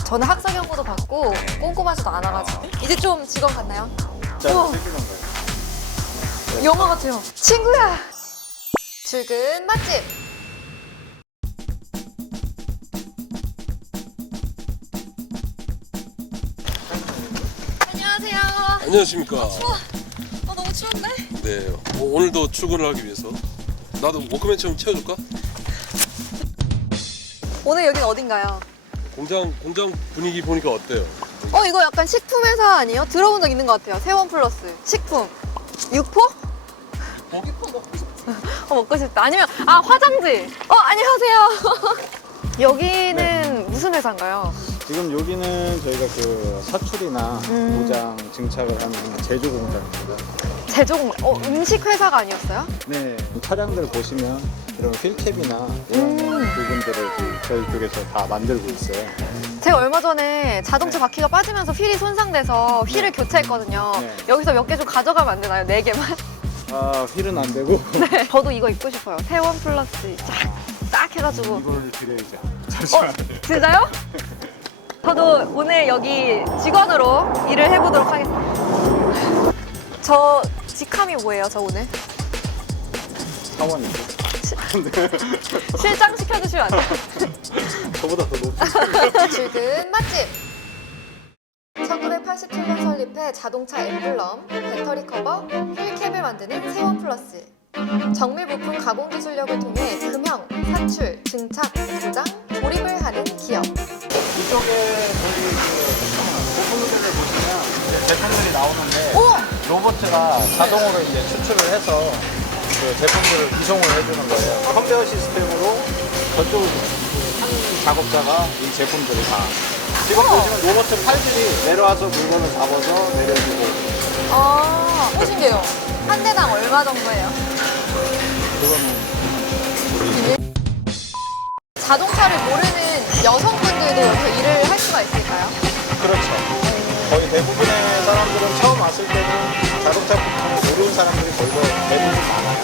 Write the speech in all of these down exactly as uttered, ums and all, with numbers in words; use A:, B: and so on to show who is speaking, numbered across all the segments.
A: 저는 학사 경고도 받고 꼼꼼하지도 않아가지고 이제 좀 직원 같나요? 우와. 영화 같아요. 친구야. 출근 맛집. 안녕하세요.
B: 안녕하십니까.
A: 추워. 어, 너무 추운데?
B: 네, 어, 오늘도 출근을 하기 위해서 나도 워크맨 좀 채워줄까?
A: 오늘 여긴 어딘가요?
B: 공장 공장 분위기 보니까 어때요?
A: 어, 이거 약간 식품 회사 아니에요? 들어본 적 있는 것 같아요. 세원 플러스 식품. 육포?
B: 어?
A: 육포 먹고 싶지. 어, 먹고 싶다. 아니면 아, 화장지. 어, 안녕하세요. 여기는
C: 네.
A: 무슨 회사인가요?
C: 지금 여기는 저희가 그 사출이나
A: 음.
C: 도장 증착을 하는 제조 공장입니다.
A: 제조공, 어, 음식 회사가 아니었어요?
C: 네. 차량들 보시면 이런 휠캡이나 이런
A: 음.
C: 부분들을 그 저희 쪽에서 다 만들고 있어요.
A: 제가 얼마 전에 자동차
C: 네.
A: 바퀴가 빠지면서 휠이 손상돼서 휠을 교체했거든요.
C: 네.
A: 여기서 몇 개 좀 가져가면 안 되나요? 네 개만?
C: 아, 휠은 안 되고
A: 네. 저도 이거 입고 싶어요. 세원 플러스 쫙, 딱 해가지고.
C: 이걸 드려야죠.
A: 어,
C: 잠시만요.
A: 진짜요? 저도 오늘 여기 직원으로 일을 해보도록 하겠습니다. 저 직함이 뭐예요, 저 오늘?
C: 사원이죠.
A: 실장 시켜주시면 안 돼요?
C: 저보다 더 높은.
A: 출근 맛집! 천구백팔십칠 년 설립해 자동차 엠블럼, 배터리 커버, 휠캡을 만드는 세원 플러스. 정밀 부품 가공 기술력을 통해 금형, 사출, 증착, 도장, 조립을 하는 기업.
C: 이쪽에 저희 그 부품들을 보시면 이제 제품들이 나오는데
A: 오!
C: 로봇가 자동으로 이제 추출을 해서 그 제품들을 이송을 해주는 거예요. 컨베어 시스템으로 저쪽 한 작업자가 이 제품들을 다. 지금
A: 우와.
C: 보시면 로봇 팔들이 내려와서 물건을 잡아서 내려주고.
A: 아, 신기해요. 한 대당 얼마 정도예요?
C: 그거는
A: 자동차를 모르는 여성분들도 여기서 일을 할 수가 있을까요?
C: 그렇죠. 거의 대부분의 사람들은 처음 왔을 때는 자동차 부품을 모르는 사람들이 거의 대부분 많아요.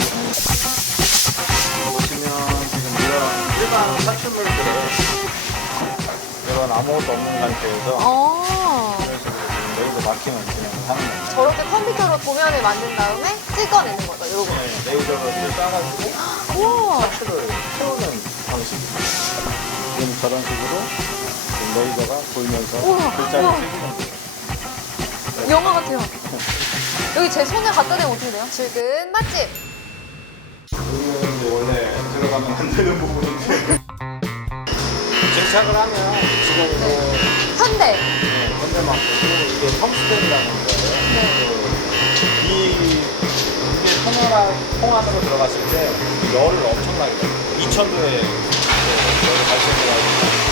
C: 보시면 지금 이런 일반 사출물들을 이런 아무것도 없는 상태에서
A: 아,
C: 이런 식으로 지금 레이저 마킹을 진행을 하는 겁니다.
A: 저렇게 컴퓨터로 도면을 만든 다음에 찍어내는 거죠, 요거.
C: 네, 레이저로 이렇게 쏴가지고
A: 우와.
C: 사출을 태우는 방식입니다. 지금 저런 식으로 지금 레이저가 돌면서
A: 우와,
C: 글자를
A: 우와.
C: 찍는 거예요.
A: 영화 같아요. 여기 제 손에 갖다 대면 어떻게 돼요? 출근 맛집!
C: 여기는 이제 원래 들어가면 안 되는 부분인데 증착을 하면 지금 이제
A: 현대!
C: 네, 현대만큼 이게 텀스텐이라는 거예요.
A: 네.
C: 그 이 이게 통화라, 통 안으로 들어갔을 때 열을 엄청나게 받아요. 이천 도의 열이 발생을 하니까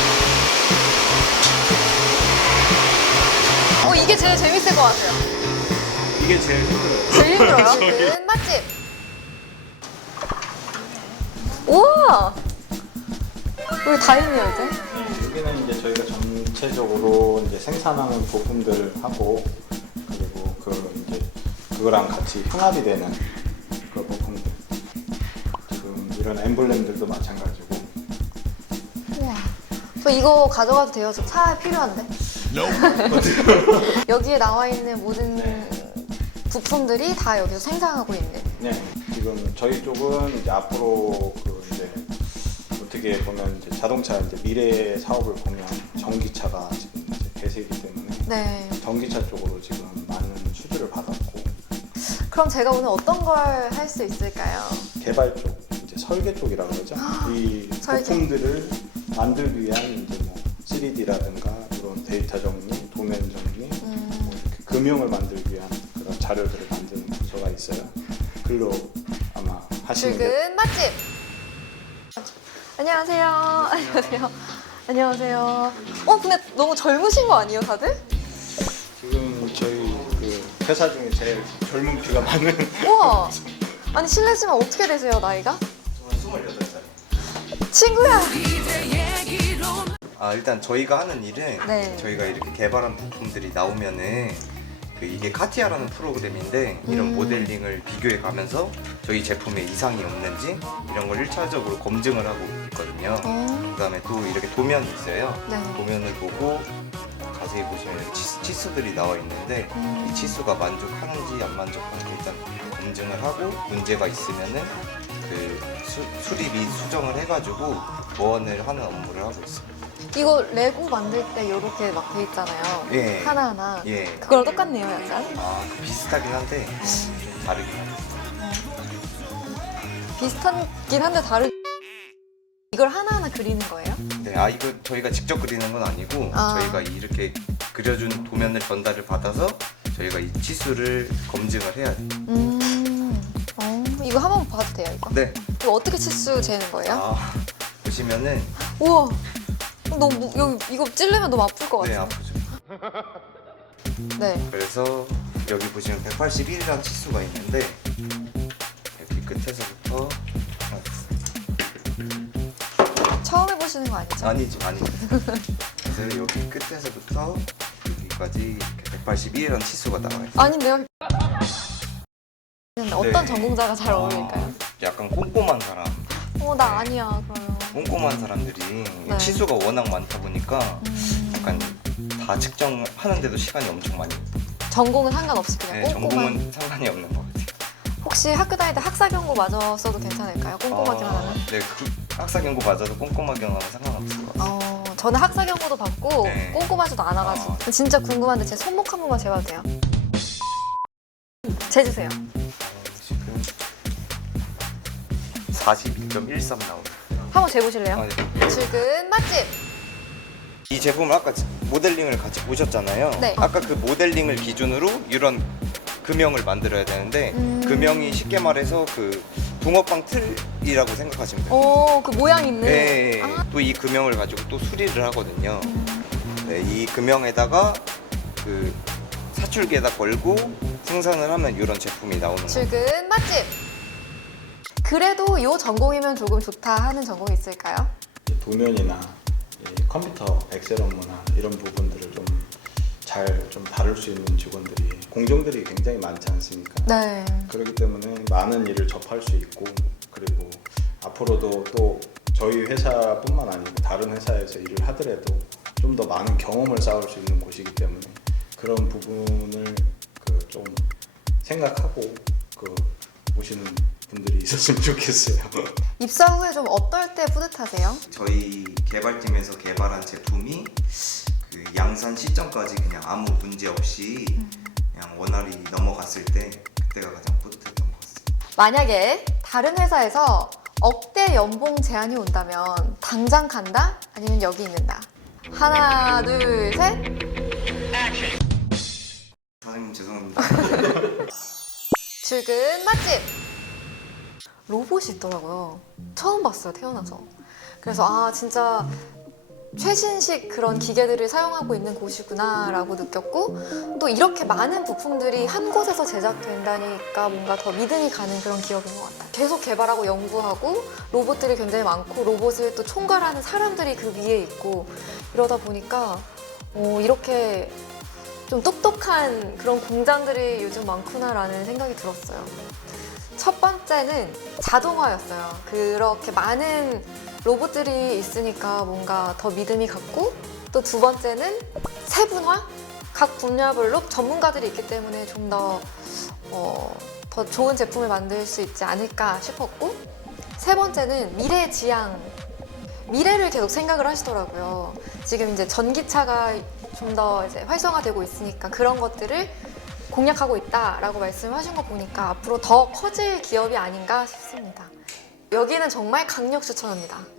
A: 어, 이게 제일 재밌을 것 같아요.
C: 이게 제일 힘들어요.
A: 제일 힘들어요? 출근 맛집! 우와! 여기 다 있네요, 이제.
C: 여기는 이제 저희가 전체적으로 이제 생산하는 부품들을 하고 그리고 그 이제 그거랑 같이 융합이 되는 그 부품들. 지금 이런 엠블렘들도 마찬가지고.
A: 우와. 저 이거 가져가도 돼요? 저 차에 필요한데. 여기에 나와 있는 모든
C: 네.
A: 부품들이 다 여기서 생산하고 있는.
C: 네. 지금 저희 쪽은 이제 앞으로 그 이제 어떻게 보면 이제 자동차 이제 미래 사업을 보면 전기차가 지금 이제 대세이기 때문에
A: 네.
C: 전기차 쪽으로 지금 많은 수주를 받았고
A: 그럼 제가 오늘 어떤 걸 할 수 있을까요?
C: 개발 쪽, 이제 설계 쪽이라 그러죠. 이
A: 설계.
C: 부품들을 만들기 위한 이제 뭐 쓰리디라든가 이런 데이터 정리, 도면 정리,
A: 음.
C: 뭐 이렇게 금형을 만들기 위한 그런 자료들을 만드는 부서가 있어요. 글로 아마 하시는 게
A: 출근 맛집! 안녕하세요. 안녕하세요. 안녕하세요. 어, 근데 너무 젊으신 거 아니에요, 다들?
C: 지금 저희 그 회사 중에 제일 젊은 피가 많은
A: 우와! 아니, 실례지만 어떻게 되세요, 나이가?
C: 스물여덟 살.
A: 친구야!
D: 아 일단 저희가 하는 일은
A: 네.
D: 저희가 이렇게 개발한 부품들이 나오면은 그 이게 카티아라는 프로그램인데 이런
A: 음.
D: 모델링을 비교해 가면서 저희 제품에 이상이 없는지 이런 걸 일 차적으로 검증을 하고 있거든요.
A: 어,
D: 그다음에 또 이렇게 도면이 있어요.
A: 네.
D: 도면을 보고 자세히 보시면 이렇게 치수, 치수들이 나와 있는데
A: 음.
D: 이 치수가 만족하는지 안 만족하는지 일단 검증을 하고 문제가 있으면은 그 수, 수리 및 수정을 해가지고 보완을 하는 업무를 하고 있어요.
A: 이거 레고 만들 때 이렇게 막 돼 있잖아요.
D: 예.
A: 하나하나.
D: 예.
A: 그거랑 똑같네요, 약간.
D: 아 비슷하긴 한데 좀 다르긴 하죠.
A: 비슷하긴 한데 다른. 이걸 하나하나 그리는 거예요?
D: 네, 아 이거 저희가 직접 그리는 건 아니고
A: 아.
D: 저희가 이렇게 그려준 도면을 전달을 받아서 저희가 이 치수를 검증을 해야 돼요.
A: 음. 어, 이거 한번 봐도 돼요, 이거?
D: 네.
A: 이거 어떻게 치수 재는 거예요?
D: 아 보시면은
A: 우와. 너무 무- 여기 이거 찔르면 너무 아플 것
D: 네
A: 같아요.
D: 아프죠.
A: 네.
D: 그래서 여기 보시면 백팔십일이라는 치수가 있는데 여기 끝에서부터
A: 처음 해보시는 거 아니죠?
D: 아니죠 아니죠. 그래서 여기 끝에서부터 여기까지 이렇게 백팔십일이라는 치수가 나와 있어요.
A: 아닌데요? 어떤
D: 네.
A: 전공자가 잘 어울릴까요?
D: 아, 약간 꼼꼼한 사람,
A: 어, 나 아니야, 그러면.
D: 꼼꼼한 사람들이
A: 네.
D: 치수가 워낙 많다 보니까
A: 음,
D: 약간 다 측정하는데도 시간이 엄청 많이.
A: 전공은 상관없이 그냥
D: 네,
A: 꼼꼼한.
D: 전공은 상관이 없는 것 같아요.
A: 혹시 학교 다닐 때 학사 경고 맞아 써도 괜찮을까요? 꼼꼼하기만
D: 아,
A: 하면?
D: 네, 그 학사 경고 맞아도 꼼꼼하게 하면 상관없을 것 같아요.
A: 어, 저는 학사 경고도 받고
D: 네.
A: 꼼꼼하지도 않아가지고
D: 아.
A: 진짜 궁금한데 제 손목 한 번만 재봐도 돼요? 재주세요.
D: 지금 사십이 점 일삼 나오네요.
A: 한번 재보실래요?
D: 아, 네.
A: 출근 맛집!
D: 이 제품을 아까 모델링을 같이 보셨잖아요.
A: 네.
D: 아까 그 모델링을 기준으로 이런 금형을 만들어야 되는데
A: 음.
D: 금형이 쉽게 말해서 그 붕어빵 틀이라고 생각하시면 돼요.
A: 오, 그 모양 있는.
D: 네.
A: 아.
D: 또 이 금형을 가지고 또 수리를 하거든요. 네, 이 금형에다가 그 사출기에다 걸고 생산을 하면 이런 제품이 나오는 거예요.
A: 출근 맛집! 그래도 이 전공이면 조금 좋다 하는 전공이 있을까요?
C: 도면이나 이 컴퓨터 엑셀 업무나 이런 부분들을 좀 잘 좀 다룰 수 있는 직원들이 공정들이 굉장히 많지 않습니까?
A: 네.
C: 그렇기 때문에 많은 일을 접할 수 있고 그리고 앞으로도 또 저희 회사뿐만 아니고 다른 회사에서 일을 하더라도 좀 더 많은 경험을 쌓을 수 있는 곳이기 때문에 그런 부분을 그 좀 생각하고 그 오시는 분들이 있었으면 좋겠어요.
A: 입사 후에 좀 어떨 때 뿌듯하세요?
D: 저희 개발팀에서 개발한 제품이 그 양산 시점까지 그냥 아무 문제 없이 그냥 원활히 넘어갔을 때 그때가 가장 뿌듯했던 것 같습니다.
A: 만약에 다른 회사에서 억대 연봉 제안이 온다면 당장 간다? 아니면 여기 있는다? 하나, 둘, 셋.
D: 사장님 죄송합니다.
A: 출근 맛집! 로봇이 있더라고요. 처음 봤어요, 태어나서. 그래서 아, 진짜 최신식 그런 기계들을 사용하고 있는 곳이구나 라고 느꼈고 또 이렇게 많은 부품들이 한 곳에서 제작된다니까 뭔가 더 믿음이 가는 그런 기업인 것 같아요. 계속 개발하고 연구하고 로봇들이 굉장히 많고 로봇을 또 총괄하는 사람들이 그 위에 있고 이러다 보니까 어, 이렇게 좀 똑똑한 그런 공장들이 요즘 많구나라는 생각이 들었어요. 첫 번째는 자동화였어요. 그렇게 많은 로봇들이 있으니까 뭔가 더 믿음이 갔고 또 두 번째는 세분화? 각 분야별로 전문가들이 있기 때문에 좀 더 어, 더 좋은 제품을 만들 수 있지 않을까 싶었고 세 번째는 미래 지향 미래를 계속 생각을 하시더라고요. 지금 이제 전기차가 좀 더 이제 활성화되고 있으니까 그런 것들을 공략하고 있다라고 말씀하신 거 보니까 앞으로 더 커질 기업이 아닌가 싶습니다. 여기는 정말 강력 추천합니다.